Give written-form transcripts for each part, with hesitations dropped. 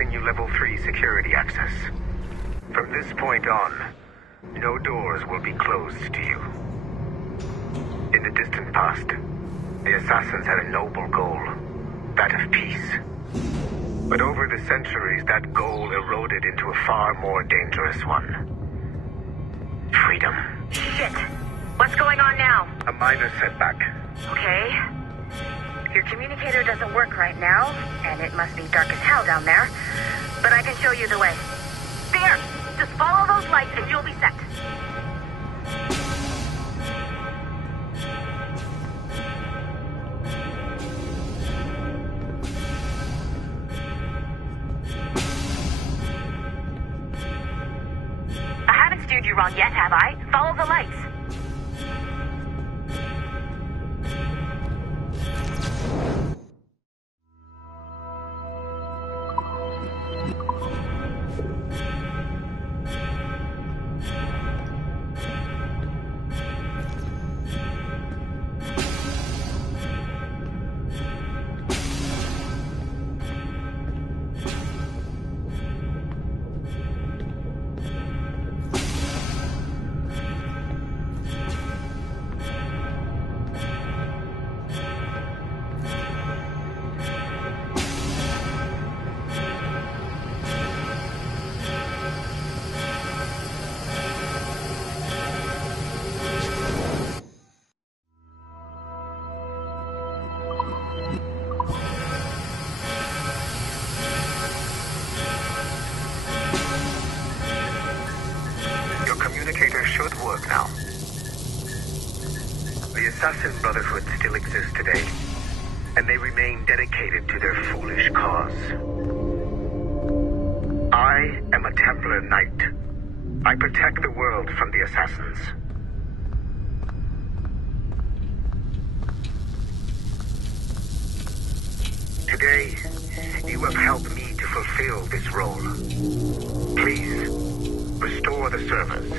granting you level 3 security access. From this point on, no doors will be closed to you. In the distant past, the Assassins had a noble goal, that of peace. But over the centuries, that goal eroded into a far more dangerous one. Freedom. Shit. What's going on now? A minor setback. Okay. Your communicator doesn't work right now, and it must be dark as hell down there. But I can show you the way. There! Just follow those lights and you'll be set. I haven't steered you wrong yet, have I? Follow the lights. Should work now. The Assassin Brotherhood still exists today, and they remain dedicated to their foolish cause. I am a Templar Knight. I protect the world from the Assassins. Today, you have helped me to fulfill this role. Please, restore the servers.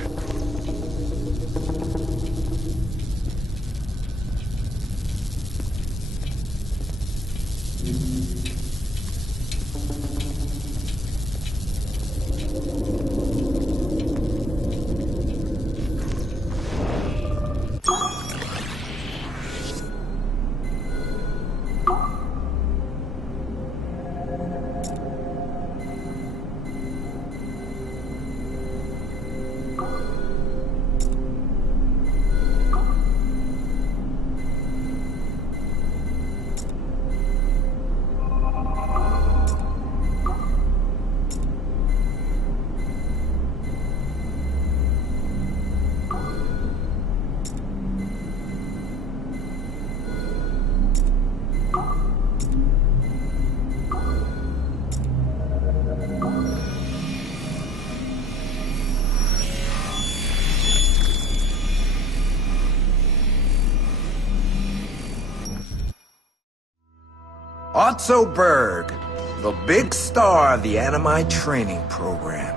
Otto Berg, the big star of the Animi training program.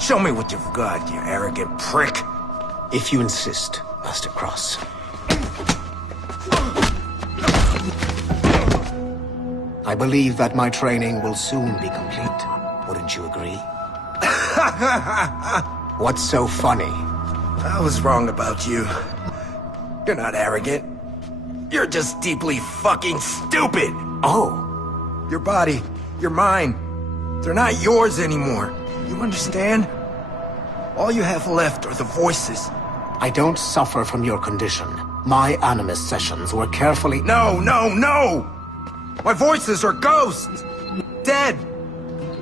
Show me what you've got, you arrogant prick. If you insist, Master Cross. I believe that my training will soon be complete. Wouldn't you agree? What's so funny? I was wrong about you. You're not arrogant. You're just deeply fucking stupid! Oh. Your body, your mind, they're not yours anymore. You understand? All you have left are the voices. I don't suffer from your condition. My Animus sessions were carefully— No! My voices are ghosts! Dead!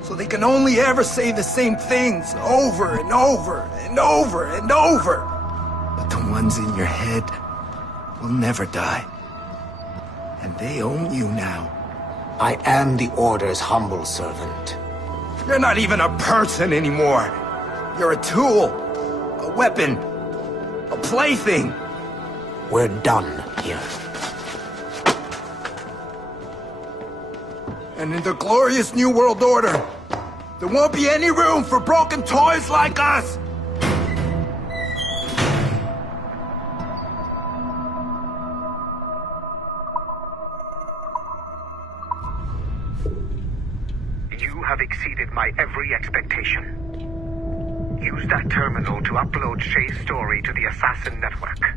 So they can only ever say the same things over and over and over and over. But the ones in your head will never die. And they own you now. I am the Order's humble servant. You're not even a person anymore. You're a tool, a weapon, a plaything. We're done here. And in the glorious New World Order, there won't be any room for broken toys like us! You You have exceeded my every expectation. Use that terminal to upload Shay's story to the Assassin Network.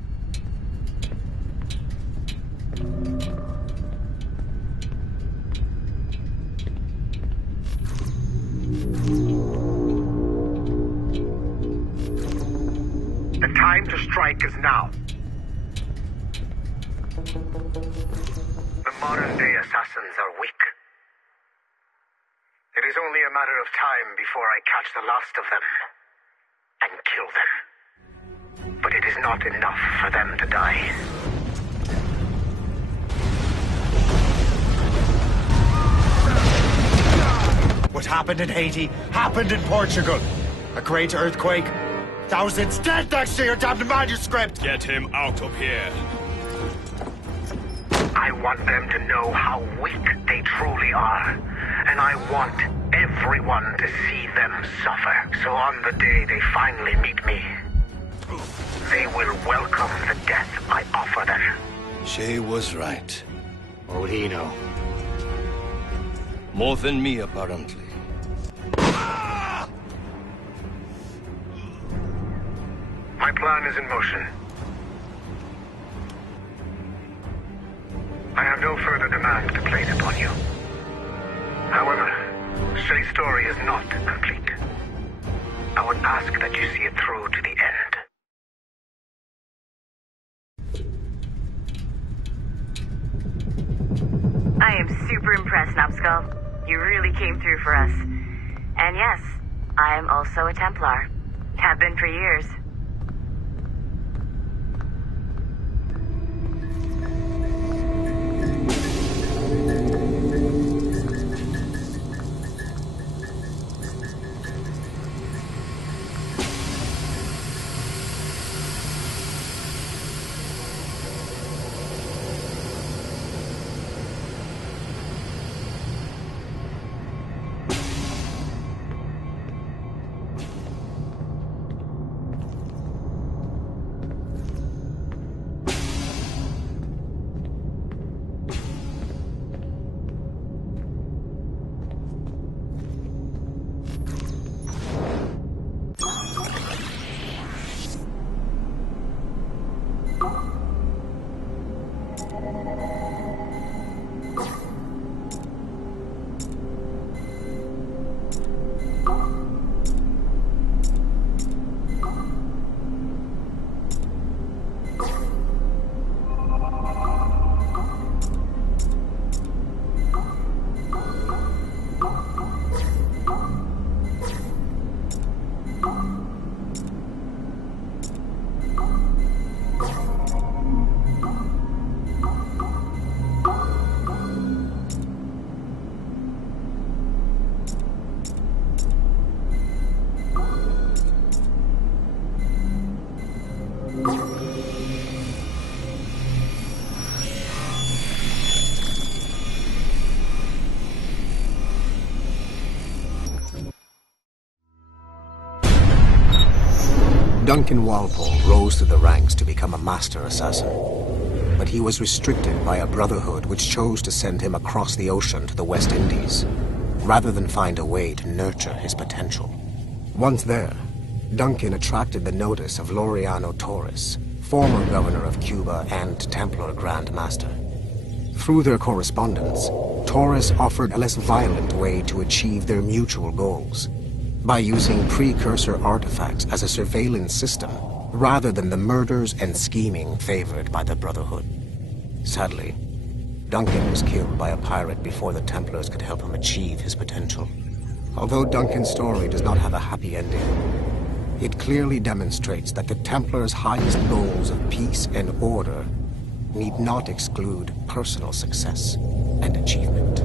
The time to strike is now. The modern-day assassins are weak. It is only a matter of time before I catch the last of them and kill them. But it is not enough for them to die. What happened in Haiti happened in Portugal. A great earthquake. Thousands dead thanks to your damned manuscript! Get him out of here. I want them to know how weak they truly are. And I want everyone to see them suffer. So on the day they finally meet me, they will welcome the death I offer them. Shay was right. What would he know? More than me, apparently. My plan is in motion. I have no further demands to place upon you. However, Shay's story is not complete. I would ask that you see it through to the end. I am super impressed, Numbskull. You really came through for us. And yes, I am also a Templar. Have been for years. Duncan Walpole rose through the ranks to become a master assassin. But he was restricted by a brotherhood which chose to send him across the ocean to the West Indies, rather than find a way to nurture his potential. Once there, Duncan attracted the notice of Laureano Torres, former governor of Cuba and Templar Grand Master. Through their correspondence, Torres offered a less violent way to achieve their mutual goals, by using precursor artifacts as a surveillance system, rather than the murders and scheming favored by the Brotherhood. Sadly, Duncan was killed by a pirate before the Templars could help him achieve his potential. Although Duncan's story does not have a happy ending, it clearly demonstrates that the Templars' highest goals of peace and order need not exclude personal success and achievement.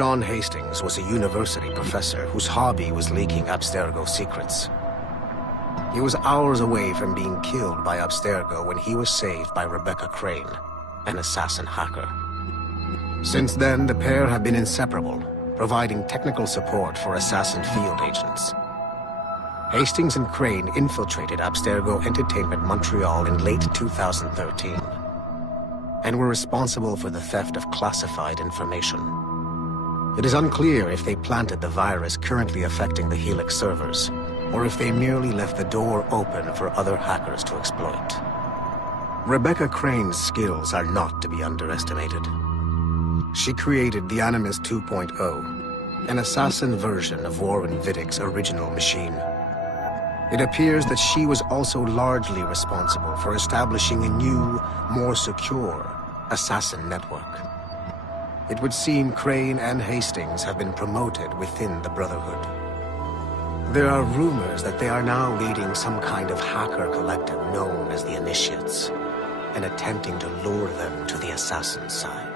Sean Hastings was a university professor whose hobby was leaking Abstergo secrets. He was hours away from being killed by Abstergo when he was saved by Rebecca Crane, an assassin hacker. Since then, the pair have been inseparable, providing technical support for assassin field agents. Hastings and Crane infiltrated Abstergo Entertainment Montreal in late 2013, and were responsible for the theft of classified information. It is unclear if they planted the virus currently affecting the Helix servers, or if they merely left the door open for other hackers to exploit. Rebecca Crane's skills are not to be underestimated. She created the Animus 2.0, an assassin version of Warren Vidick's original machine. It appears that she was also largely responsible for establishing a new, more secure assassin network. It would seem Crane and Hastings have been promoted within the Brotherhood. There are rumors that they are now leading some kind of hacker collective known as the Initiates, and attempting to lure them to the assassin side.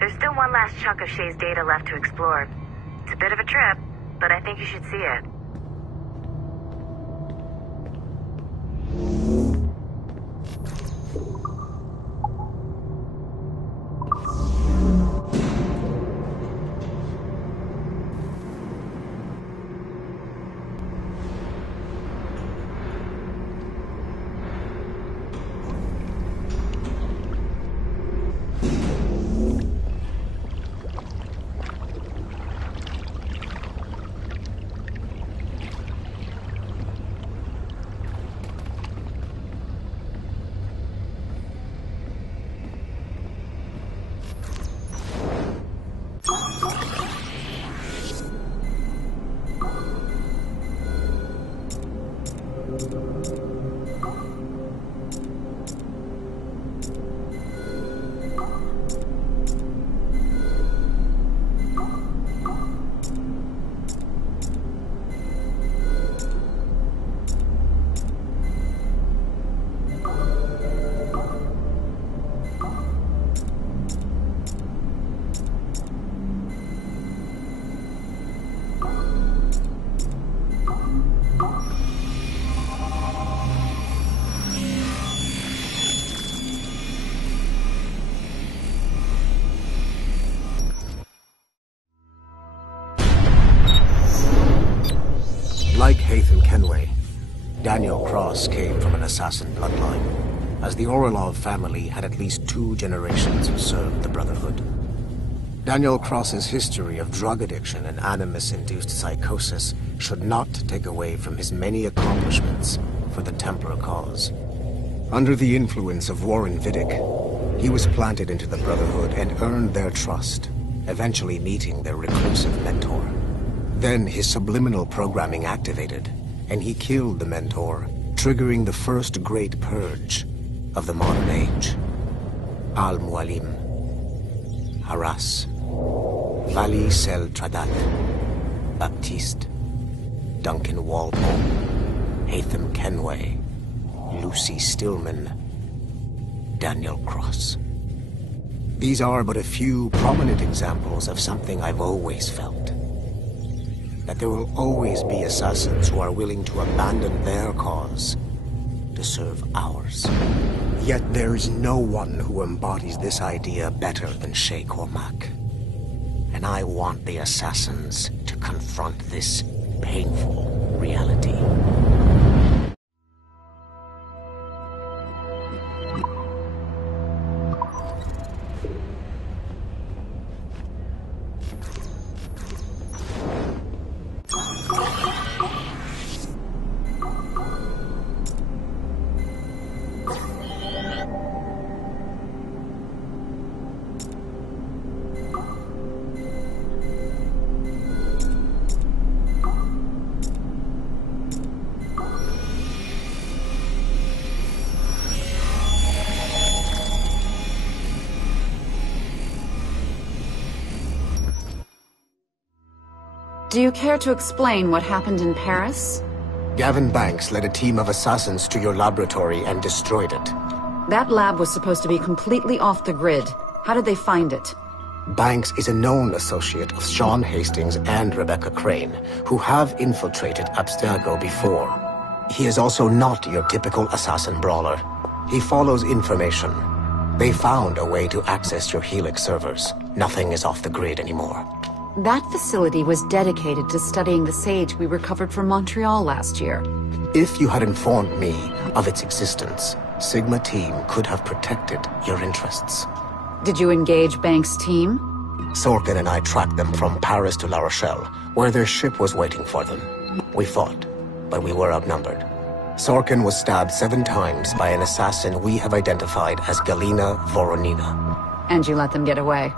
There's still one last chunk of Shay's data left to explore. It's a bit of a trip, but I think you should see it. Like Haytham Kenway, Daniel Cross came from an assassin bloodline, as the Orlov family had at least 2 generations who served the Brotherhood. Daniel Cross's history of drug addiction and Animus-induced psychosis should not take away from his many accomplishments for the Templar cause. Under the influence of Warren Vidick, he was planted into the Brotherhood and earned their trust, eventually meeting their reclusive mentor. Then his subliminal programming activated, and he killed the mentor, triggering the first great purge of the modern age. Al-Mualim, Haras, Vali Sel Tradat, Baptiste, Duncan Walpole, Haytham Kenway, Lucy Stillman, Daniel Cross. These are but a few prominent examples of something I've always felt. That there will always be assassins who are willing to abandon their cause to serve ours. Yet there is no one who embodies this idea better than Shay Cormac. And I want the assassins to confront this painful reality. Do you care to explain what happened in Paris? Gavin Banks led a team of assassins to your laboratory and destroyed it. That lab was supposed to be completely off the grid. How did they find it? Banks is a known associate of Sean Hastings and Rebecca Crane, who have infiltrated Abstergo before. He is also not your typical assassin brawler. He follows information. They found a way to access your Helix servers. Nothing is off the grid anymore. That facility was dedicated to studying the sage we recovered from Montreal last year. If you had informed me of its existence, Sigma Team could have protected your interests. Did you engage Banks' team? Sorkin and I tracked them from Paris to La Rochelle, where their ship was waiting for them. We fought, but we were outnumbered. Sorkin was stabbed 7 times by an assassin we have identified as Galina Voronina. And you let them get away?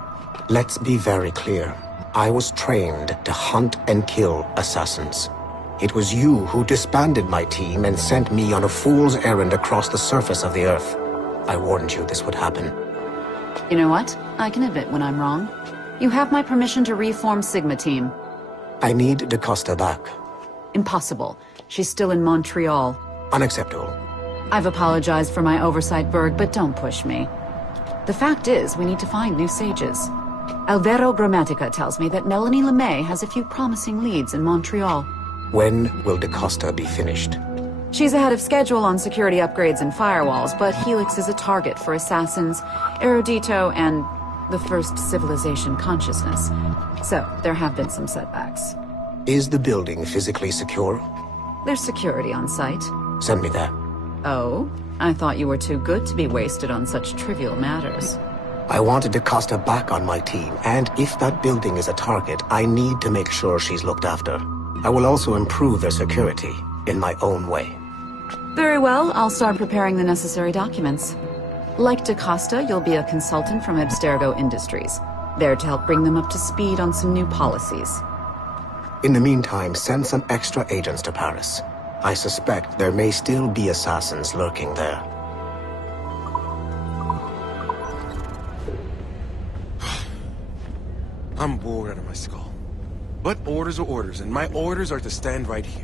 Let's be very clear. I was trained to hunt and kill assassins. It was you who disbanded my team and sent me on a fool's errand across the surface of the Earth. I warned you this would happen. You know what? I can admit when I'm wrong. You have my permission to reform Sigma Team. I need DaCosta back. Impossible. She's still in Montreal. Unacceptable. I've apologized for my oversight, Berg, but don't push me. The fact is, we need to find new sages. Alvaro Grammatica tells me that Melanie LeMay has a few promising leads in Montreal. When will DaCosta be finished? She's ahead of schedule on security upgrades and firewalls, but Helix is a target for assassins, Erudito, and the first civilization consciousness. So, there have been some setbacks. Is the building physically secure? There's security on site. Send me there. Oh? I thought you were too good to be wasted on such trivial matters. I wanted DaCosta back on my team, and if that building is a target, I need to make sure she's looked after. I will also improve their security, in my own way. Very well, I'll start preparing the necessary documents. Like DaCosta, you'll be a consultant from Abstergo Industries, there to help bring them up to speed on some new policies. In the meantime, send some extra agents to Paris. I suspect there may still be assassins lurking there. I'm bored out of my skull. But orders are orders, and my orders are to stand right here.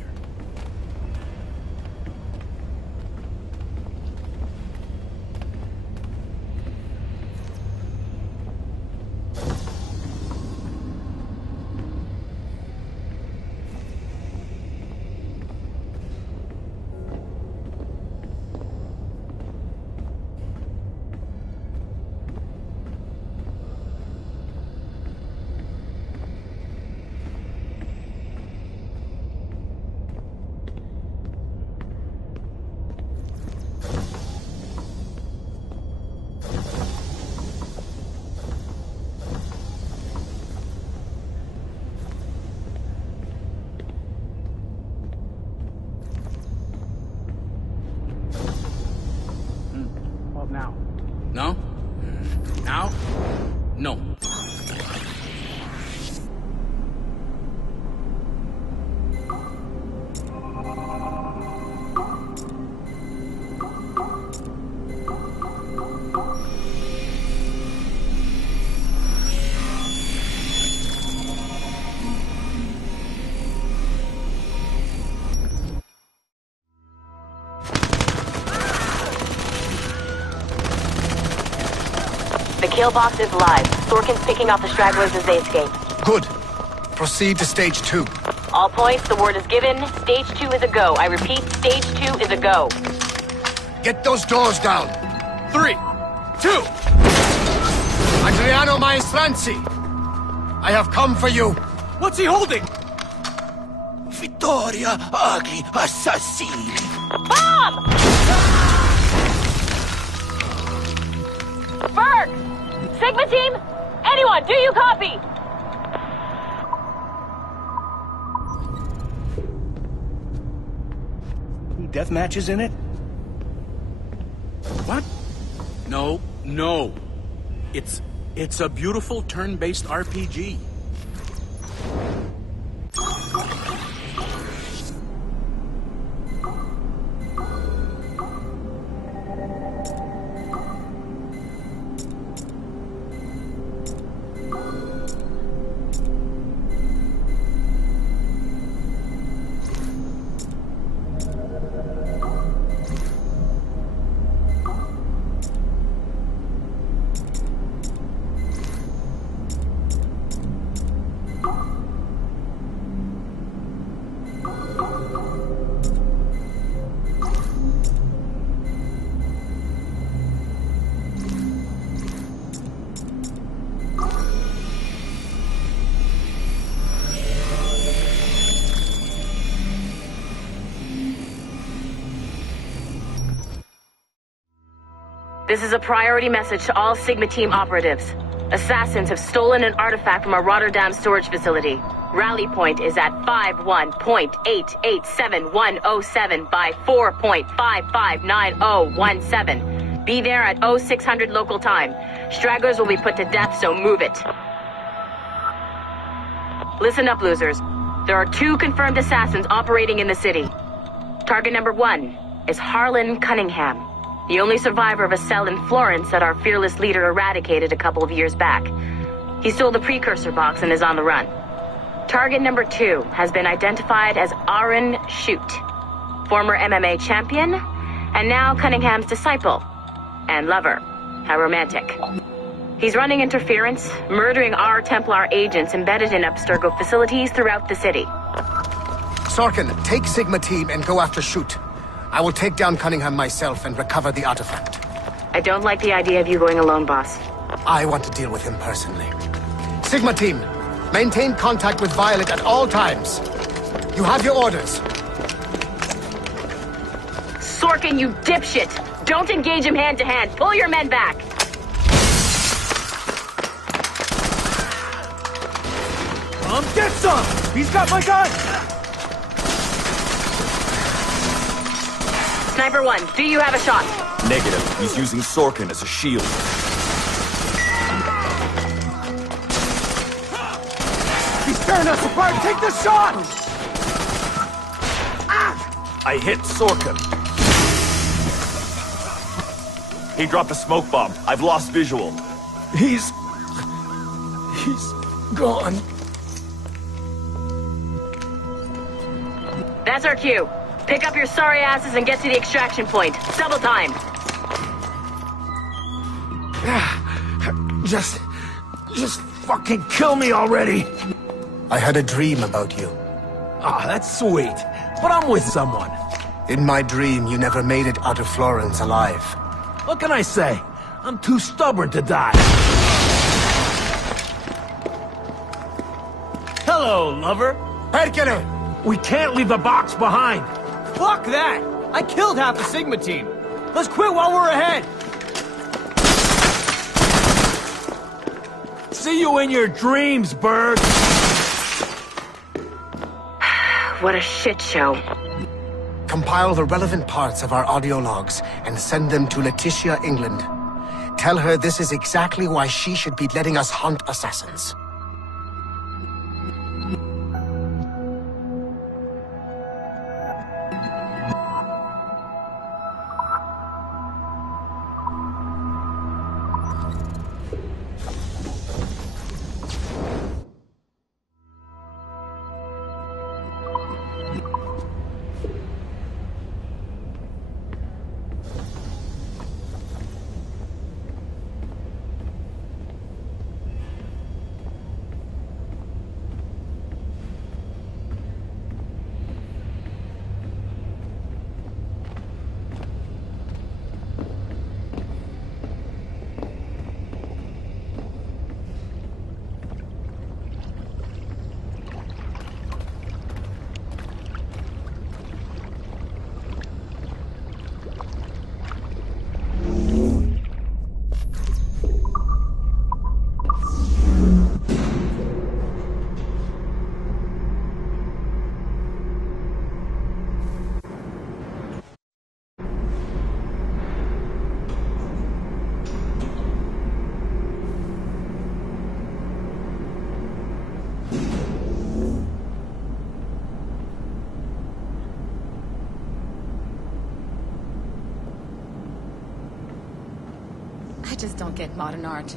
Now. No? Now? No. The kill box is live. Sorkin's picking off the stragglers as they escape. Good. Proceed to stage 2. All points, the word is given. Stage 2 is a go. I repeat, stage 2 is a go. Get those doors down. 3, 2. Adriano Maestranzi, I have come for you. What's he holding? vittoria agli assassini. Bomb! Berg! Sigma team? Anyone, do you copy? Death matches in it? What? No. It's a beautiful turn-based RPG. This is a priority message to all Sigma team operatives. Assassins have stolen an artifact from a Rotterdam storage facility. Rally point is at 51.887107 by 4.559017. Be there at 0600 local time. Stragglers will be put to death, so move it. Listen up, losers. There are 2 confirmed assassins operating in the city. Target number 1 is Harlan Cunningham, the only survivor of a cell in Florence that our fearless leader eradicated a couple of years back. He stole the precursor box and is on the run. Target number 2 has been identified as Aaron Shute, former MMA champion, and now Cunningham's disciple and lover. How romantic. He's running interference, murdering our Templar agents embedded in Abstergo facilities throughout the city. Sorkin, take Sigma team and go after Shute. I will take down Cunningham myself and recover the artifact. I don't like the idea of you going alone, boss. I want to deal with him personally. Sigma team, maintain contact with Violet at all times. You have your orders. Sorkin, you dipshit! Don't engage him hand-to-hand. Pull your men back. Get some! He's got my gun! Sniper 1, do you have a shot? Negative. He's using Sorkin as a shield. He's tearing us apart! Take the shot! I hit Sorkin. He dropped a smoke bomb. I've lost visual. He's gone. That's our cue. Pick up your sorry asses and get to the extraction point. Double time. Just fucking kill me already. I had a dream about you. Ah, that's sweet. But I'm with someone. In my dream, you never made it out of Florence alive. What can I say? I'm too stubborn to die. Hello, lover. Hercule! We can't leave the box behind. Fuck that! I killed half the Sigma team. Let's quit while we're ahead. See you in your dreams, Berg. What a shit show. Compile the relevant parts of our audio logs and send them to Letitia, England. Tell her this is exactly why she should be letting us hunt assassins. balk at modern art.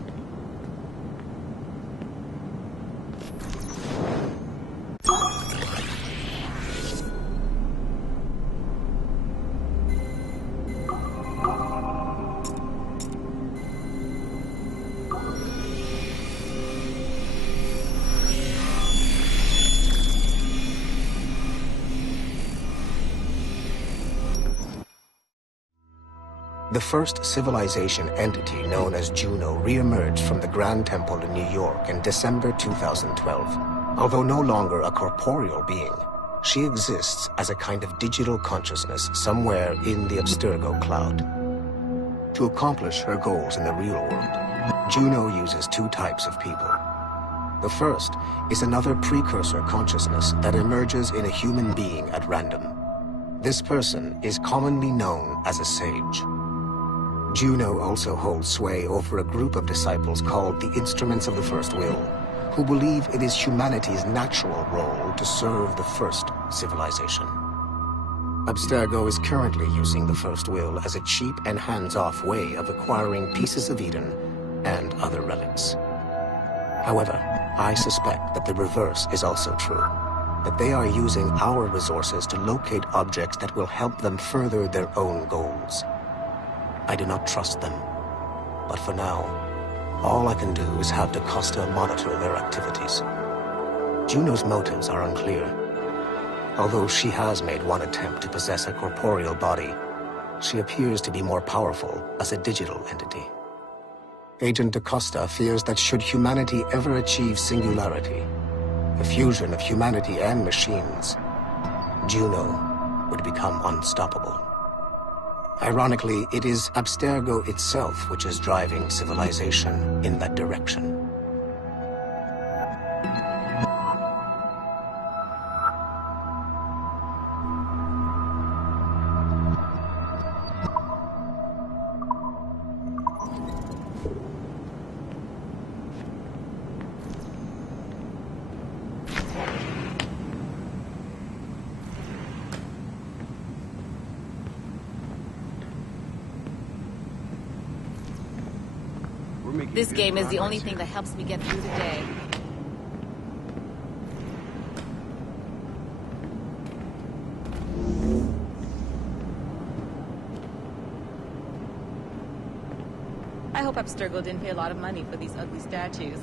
The first civilization entity, known as Juno, re-emerged from the Grand Temple in New York in December 2012. Although no longer a corporeal being, she exists as a kind of digital consciousness somewhere in the Abstergo cloud. To accomplish her goals in the real world, Juno uses two types of people. The first is another precursor consciousness that emerges in a human being at random. This person is commonly known as a sage. Juno also holds sway over a group of disciples called the Instruments of the First Will, who believe it is humanity's natural role to serve the first civilization. Abstergo is currently using the First Will as a cheap and hands-off way of acquiring pieces of Eden and other relics. However, I suspect that the reverse is also true, that they are using our resources to locate objects that will help them further their own goals. I do not trust them, but for now, all I can do is have DaCosta monitor their activities. Juno's motives are unclear. Although she has made one attempt to possess a corporeal body, she appears to be more powerful as a digital entity. Agent DaCosta fears that should humanity ever achieve singularity, the fusion of humanity and machines, Juno would become unstoppable. Ironically, it is Abstergo itself which is driving civilization in that direction. This game is the only thing that helps me get through the day. I hope Abstergo didn't pay a lot of money for these ugly statues.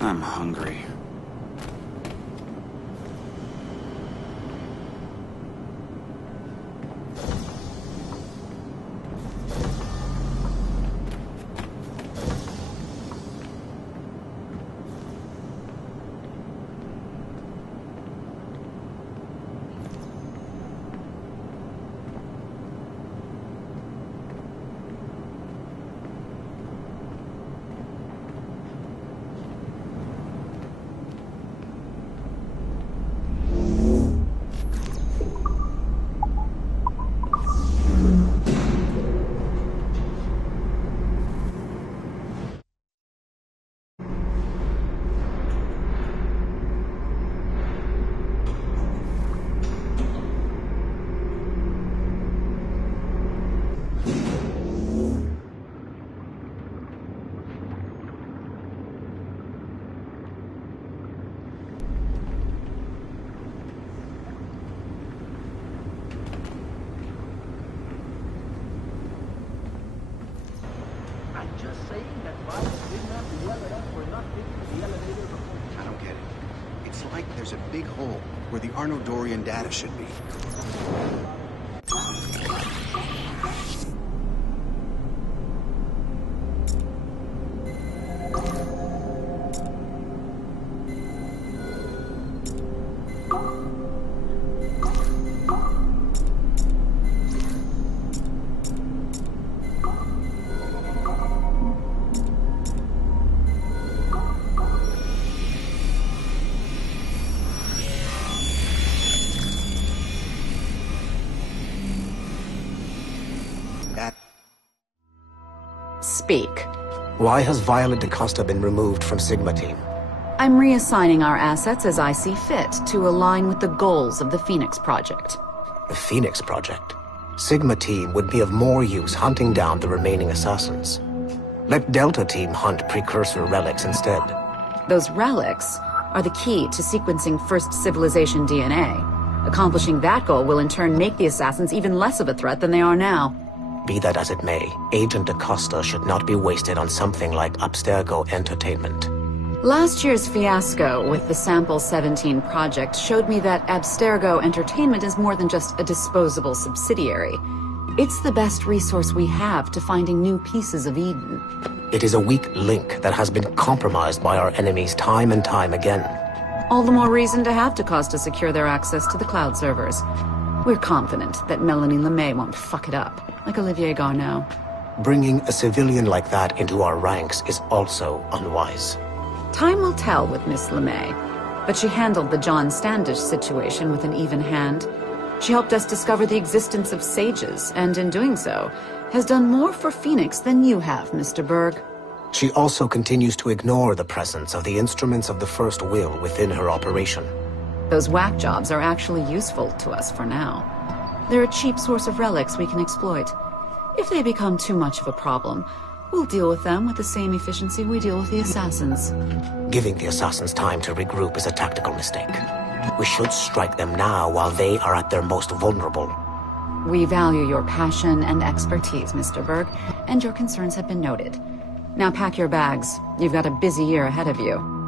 I'm hungry. There's a big hole where the Arnodorian data should be. Speak. Why has Violet DaCosta been removed from Sigma Team? I'm reassigning our assets as I see fit to align with the goals of the Phoenix Project. The Phoenix Project? Sigma Team would be of more use hunting down the remaining assassins. Let Delta Team hunt precursor relics instead. Those relics are the key to sequencing First Civilization DNA. Accomplishing that goal will in turn make the assassins even less of a threat than they are now. Be that as it may, Agent Acosta should not be wasted on something like Abstergo Entertainment. Last year's fiasco with the Sample 17 project showed me that Abstergo Entertainment is more than just a disposable subsidiary. It's the best resource we have to finding new pieces of Eden. It is a weak link that has been compromised by our enemies time and time again. All the more reason to have Acosta secure their access to the cloud servers. We're confident that Melanie LeMay won't fuck it up, like Olivier Garneau. Bringing a civilian like that into our ranks is also unwise. Time will tell with Miss LeMay, but she handled the John Standish situation with an even hand. She helped us discover the existence of sages, and in doing so, has done more for Phoenix than you have, Mr. Berg. She also continues to ignore the presence of the instruments of the First Will within her operation. Those whack jobs are actually useful to us for now. They're a cheap source of relics we can exploit. If they become too much of a problem, we'll deal with them with the same efficiency we deal with the assassins. Giving the assassins time to regroup is a tactical mistake. We should strike them now while they are at their most vulnerable. We value your passion and expertise, Mr. Berg, and your concerns have been noted. Now pack your bags. You've got a busy year ahead of you.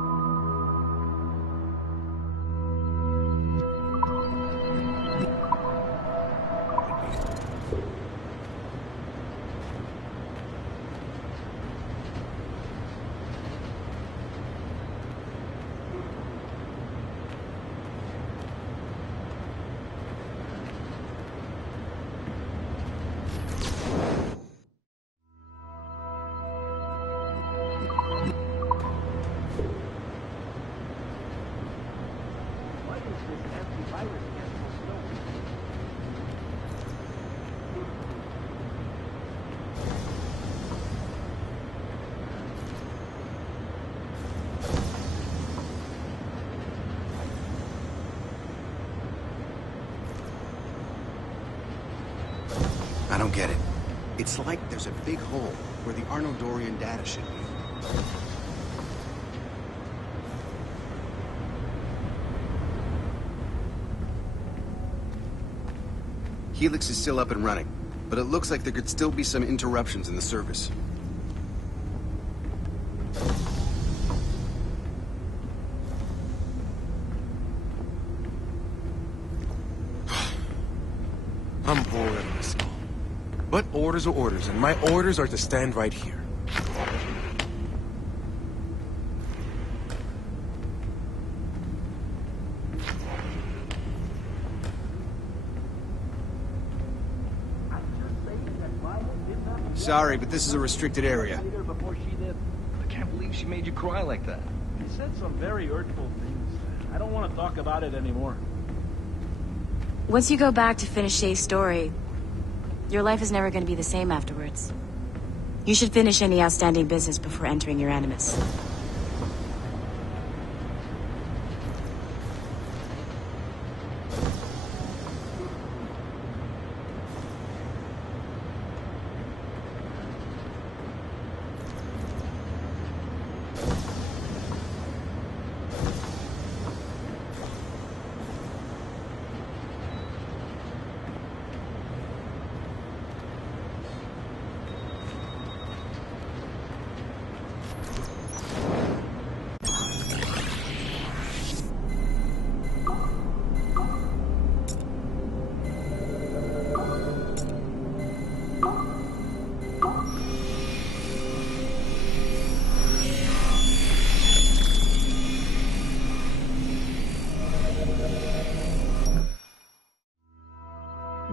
I don't get it. It's like there's a big hole where the Arno-Dorian data should be. Helix is still up and running, but it looks like there could still be some interruptions in the service. I'm bored of this. But orders are orders, and my orders are to stand right here. Sorry, but this is a restricted area. I can't believe she made you cry like that. He said some very hurtful things. I don't want to talk about it anymore. Once you go back to finish Shay's story, your life is never going to be the same afterwards. You should finish any outstanding business before entering your animus.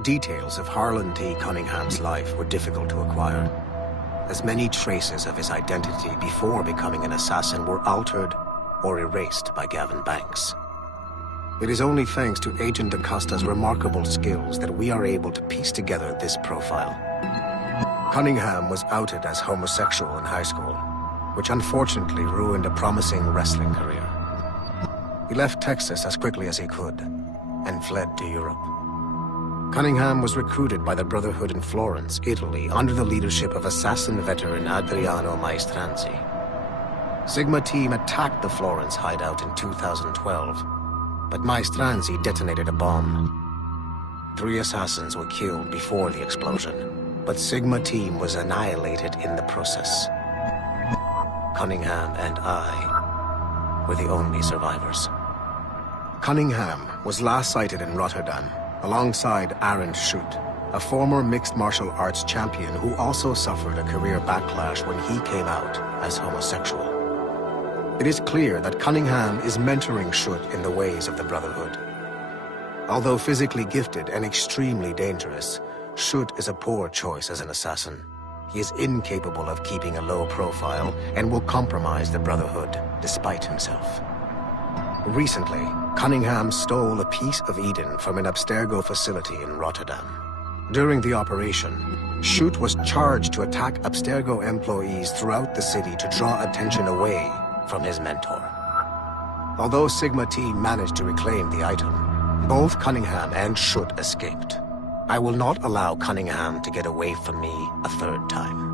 Details of Harlan T. Cunningham's life were difficult to acquire, as many traces of his identity before becoming an assassin were altered or erased by Gavin Banks. It is only thanks to Agent Acosta's remarkable skills that we are able to piece together this profile. Cunningham was outed as homosexual in high school, which unfortunately ruined a promising wrestling career. He left Texas as quickly as he could, and fled to Europe. Cunningham was recruited by the Brotherhood in Florence, Italy, under the leadership of assassin veteran Adriano Maestranzi. Sigma Team attacked the Florence hideout in 2012, but Maestranzi detonated a bomb. 3 assassins were killed before the explosion, but Sigma Team was annihilated in the process. Cunningham and I were the only survivors. Cunningham was last sighted in Rotterdam, alongside Arend Schutt, a former mixed martial arts champion who also suffered a career backlash when he came out as homosexual. It is clear that Cunningham is mentoring Schutt in the ways of the Brotherhood. Although physically gifted and extremely dangerous, Schutt is a poor choice as an assassin. He is incapable of keeping a low profile and will compromise the Brotherhood despite himself. Recently, Cunningham stole a piece of Eden from an Abstergo facility in Rotterdam. During the operation, Schutt was charged to attack Abstergo employees throughout the city to draw attention away from his mentor. Although Sigma Team managed to reclaim the item, both Cunningham and Schutt escaped. I will not allow Cunningham to get away from me a third time.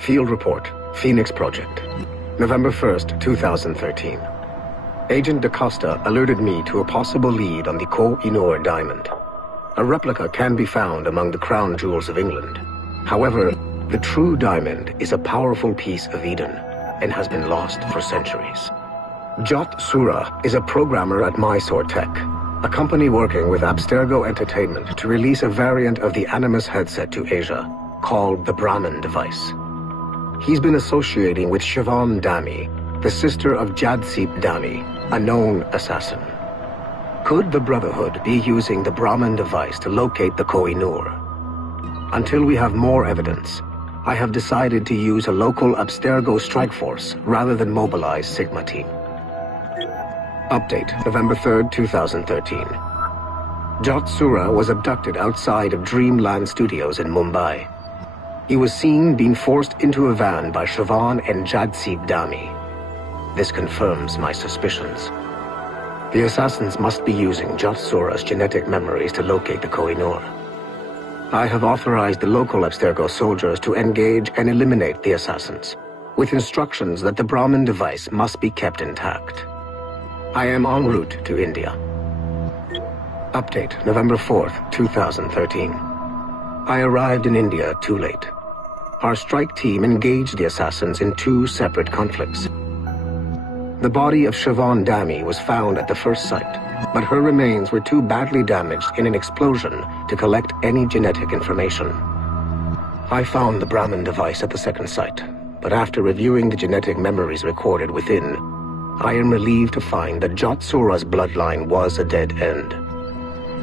Field Report, Phoenix Project, November 1st, 2013. Agent DaCosta alerted me to a possible lead on the Koh-i-Noor diamond. A replica can be found among the crown jewels of England. However, the true diamond is a powerful piece of Eden and has been lost for centuries. Jot Sura is a programmer at Mysore Tech, a company working with Abstergo Entertainment to release a variant of the Animus headset to Asia, called the Brahman device. He's been associating with Siobhan Dami, the sister of Jadseep Dami, a known assassin. Could the Brotherhood be using the Brahman device to locate the Koh-i-Noor? Until we have more evidence, I have decided to use a local Abstergo strike force rather than mobilize Sigma Team. Update, November 3rd, 2013. Jot Sura was abducted outside of Dreamland Studios in Mumbai. He was seen being forced into a van by Siobhan and Jadseep Dami. This confirms my suspicions. The assassins must be using Jot Sura's genetic memories to locate the Koh-i-Noor. I have authorized the local Abstergo soldiers to engage and eliminate the assassins, with instructions that the Brahman device must be kept intact. I am en route to India. Update, November 4th, 2013. I arrived in India too late. Our strike team engaged the assassins in 2 separate conflicts. The body of Siobhan Dami was found at the first site, but her remains were too badly damaged in an explosion to collect any genetic information. I found the Brahman device at the second site, but after reviewing the genetic memories recorded within, I am relieved to find that Jot Sura's bloodline was a dead end.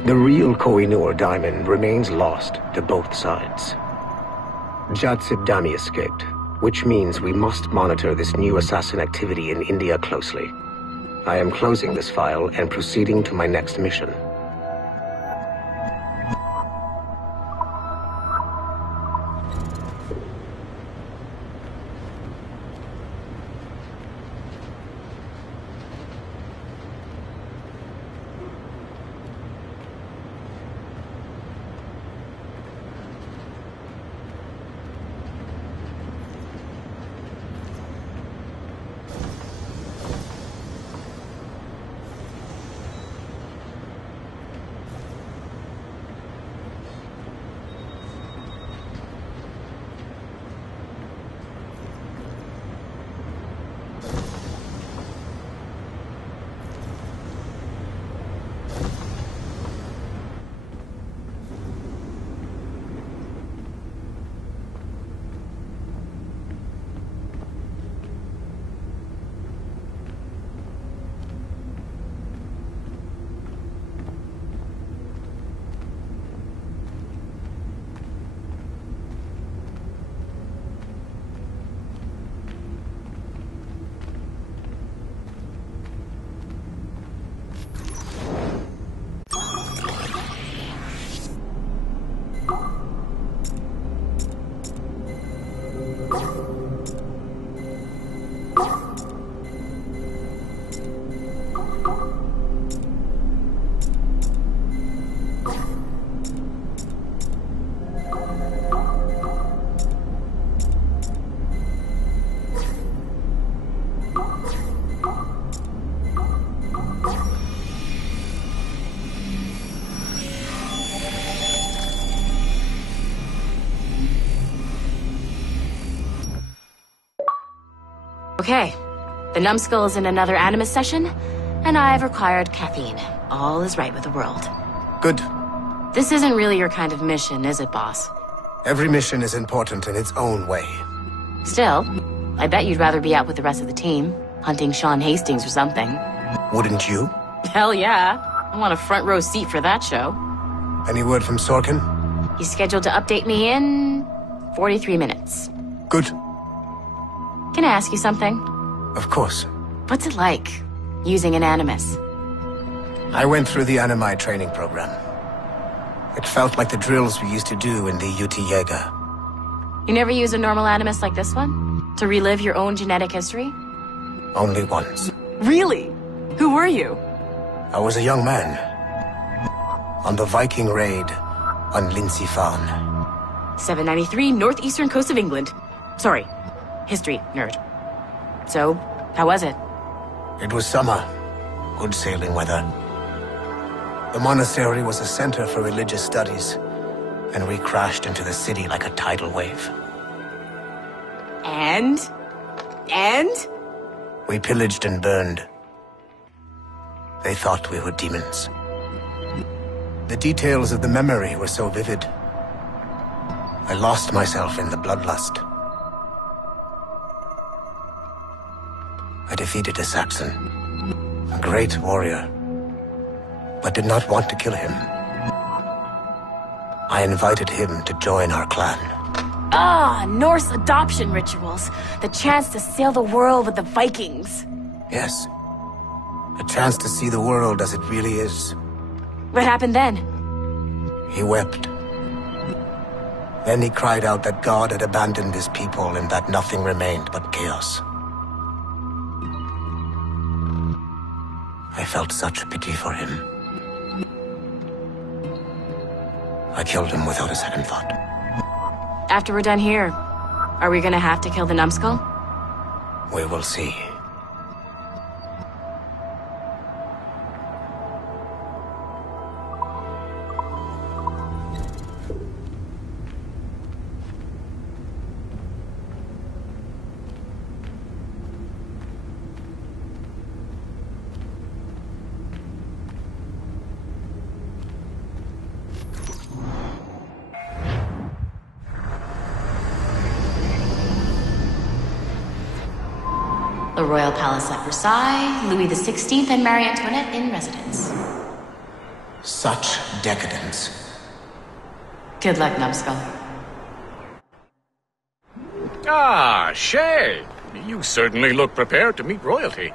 The real Koh-i-Noor diamond remains lost to both sides. Jadseep Dami escaped, which means we must monitor this new assassin activity in India closely. I am closing this file and proceeding to my next mission. Okay. The numbskull is in another Animus session, and I've required caffeine. All is right with the world. Good. This isn't really your kind of mission, is it, boss? Every mission is important in its own way. Still, I bet you'd rather be out with the rest of the team, hunting Sean Hastings or something. Wouldn't you? Hell yeah. I want a front row seat for that show. Any word from Sorkin? He's scheduled to update me in 43 minutes. Good. Can I ask you something? Of course. What's it like, using an Animus? I went through the Animi training program. It felt like the drills we used to do in the UT Jaeger. You never use a normal Animus like this one? To relive your own genetic history? Only once. Really? Who were you? I was a young man. On the Viking raid on Lindsey Farm. 793, northeastern coast of England. Sorry, history nerd. So, how was it? It was summer. Good sailing weather. The monastery was a center for religious studies, and we crashed into the city like a tidal wave. And? We pillaged and burned. They thought we were demons. The details of the memory were so vivid. I lost myself in the bloodlust. I defeated a Saxon, a great warrior, but did not want to kill him. I invited him to join our clan. Ah, Norse adoption rituals. The chance to sail the world with the Vikings. Yes. A chance to see the world as it really is. What happened then? He wept. Then he cried out that God had abandoned his people and that nothing remained but chaos. I felt such pity for him. I killed him without a second thought. After we're done here, are we gonna have to kill the numbskull? We will see. The Royal Palace at Versailles, Louis XVI and Marie Antoinette in residence. Such decadence. Good luck, numbskull. Ah, Shay! You certainly look prepared to meet royalty.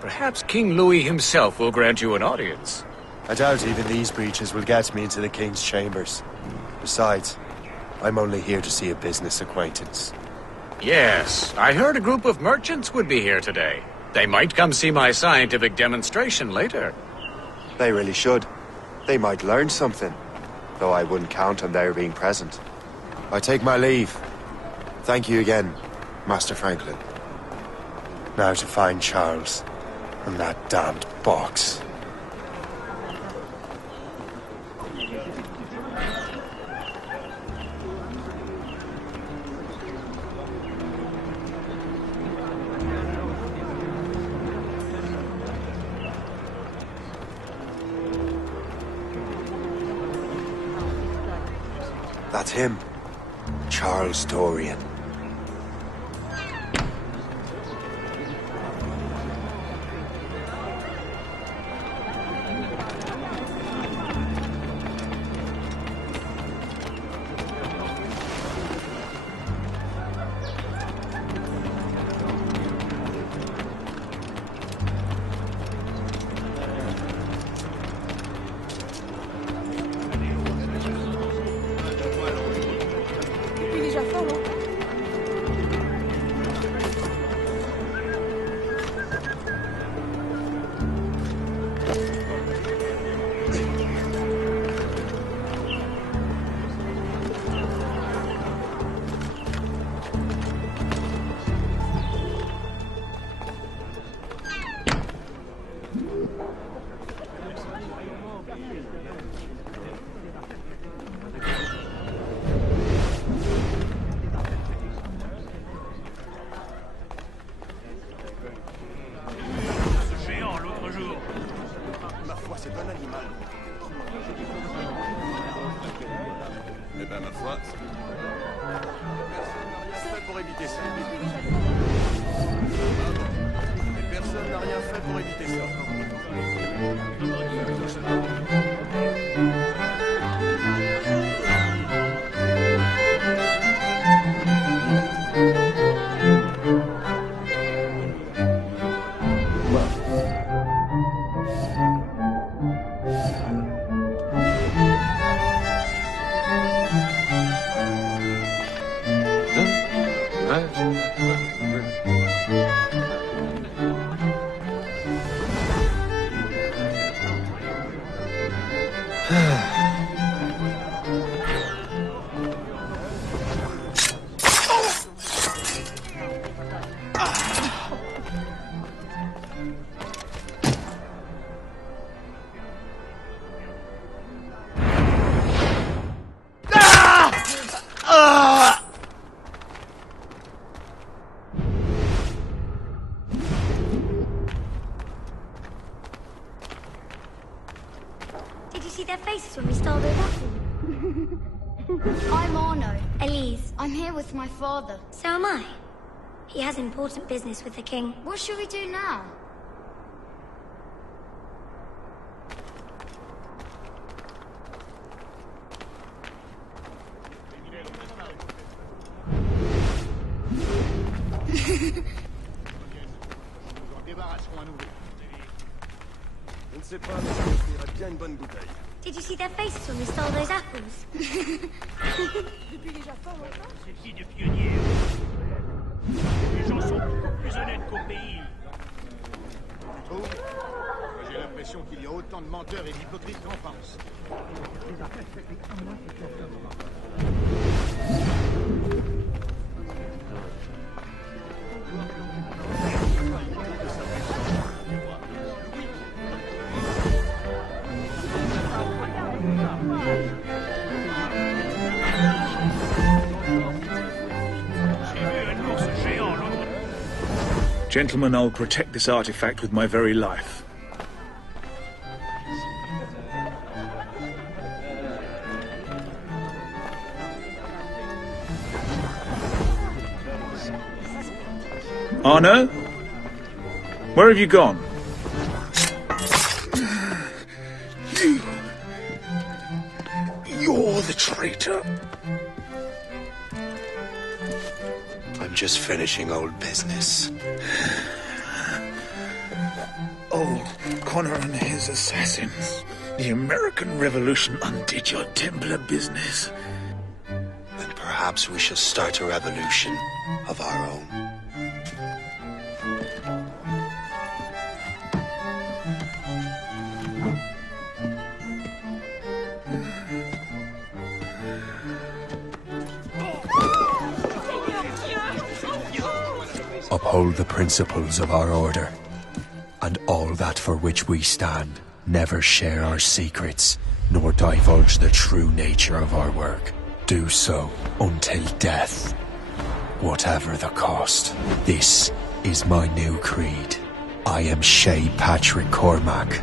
Perhaps King Louis himself will grant you an audience. I doubt even these breaches will get me into the King's chambers. Besides, I'm only here to see a business acquaintance. Yes, I heard a group of merchants would be here today. They might come see my scientific demonstration later. They really should. They might learn something, though I wouldn't count on their being present. I take my leave. Thank you again, Master Franklin. Now to find Charles and that damned box. That's him. Charles Dorian. Toi, fait pour éviter ça. Et personne n'a rien fait pour éviter ça. Did you see their faces when we stole their apples? I'm Arno, Elise. I'm here with my father. So am I. He has important business with the king. What should we do now? Je ne sais pas, mais ça m'offrirait bien une bonne bouteille. Did you see their faces when we stole those apples? Depuis déjà fort longtemps. Celle-ci de pionnière. Les gens sont beaucoup plus honnêtes qu'au pays. Tu trouves? Moi, j'ai l'impression qu'il y a autant de menteurs et d'hypocrites qu'en France. Gentlemen, I'll protect this artifact with my very life. Arno? Where have you gone? You're the traitor. I'm just finishing old business. Oh, Connor and his assassins. The American Revolution undid your Templar business. Then perhaps we shall start a revolution of our own. Uphold the principles of our order, and all that for which we stand. Never share our secrets, nor divulge the true nature of our work. Do so until death, whatever the cost. This is my new creed. I am Shay Patrick Cormac,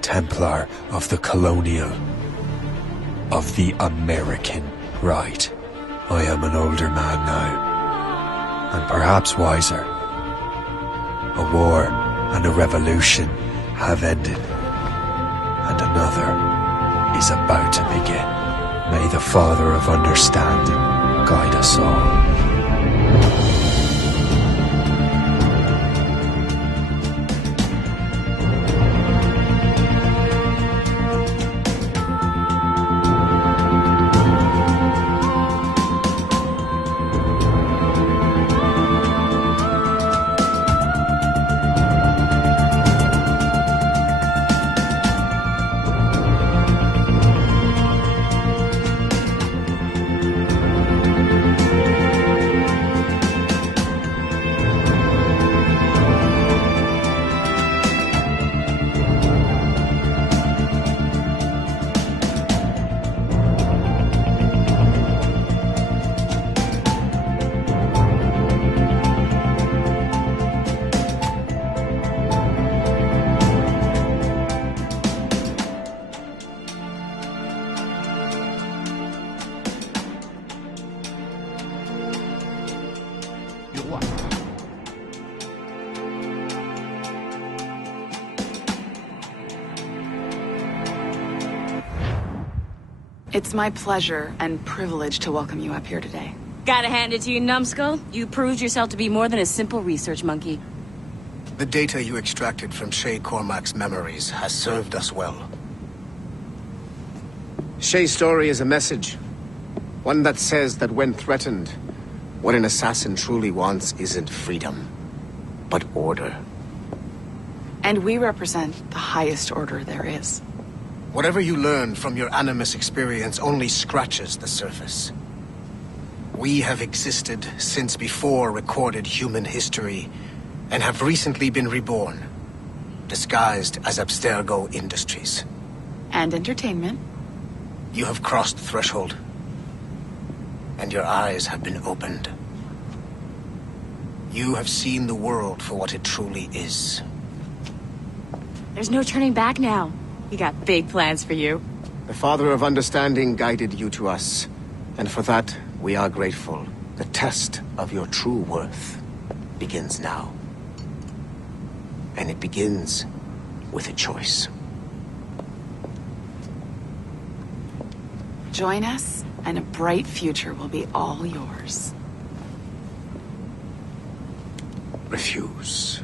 Templar of the Colonial, of the American right. I am an older man now, and perhaps wiser. A war and a revolution have ended, and another is about to begin. May the Father of Understanding guide us all. It's my pleasure and privilege to welcome you up here today. Gotta hand it to you, numbskull. You proved yourself to be more than a simple research monkey. The data you extracted from Shay Cormac's memories has served us well. Shay's story is a message. One that says that when threatened, what an assassin truly wants isn't freedom, but order. And we represent the highest order there is. Whatever you learned from your Animus experience only scratches the surface. We have existed since before recorded human history, and have recently been reborn, disguised as Abstergo Industries. And entertainment. You have crossed the threshold, and your eyes have been opened. You have seen the world for what it truly is. There's no turning back now. We got big plans for you. The Father of Understanding guided you to us, and for that, we are grateful. The test of your true worth begins now. And it begins with a choice. Join us, and a bright future will be all yours. Refuse.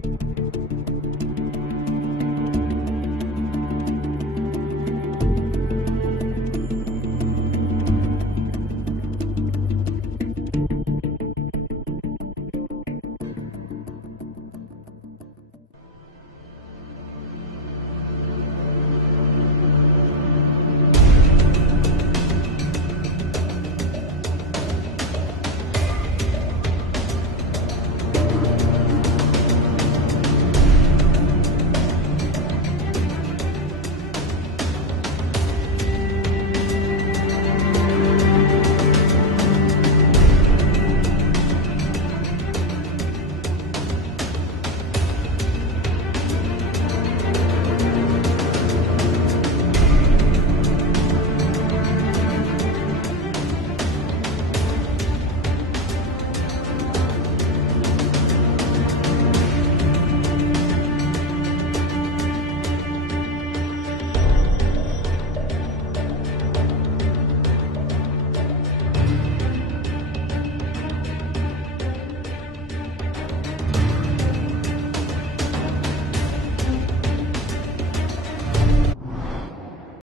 Backcom.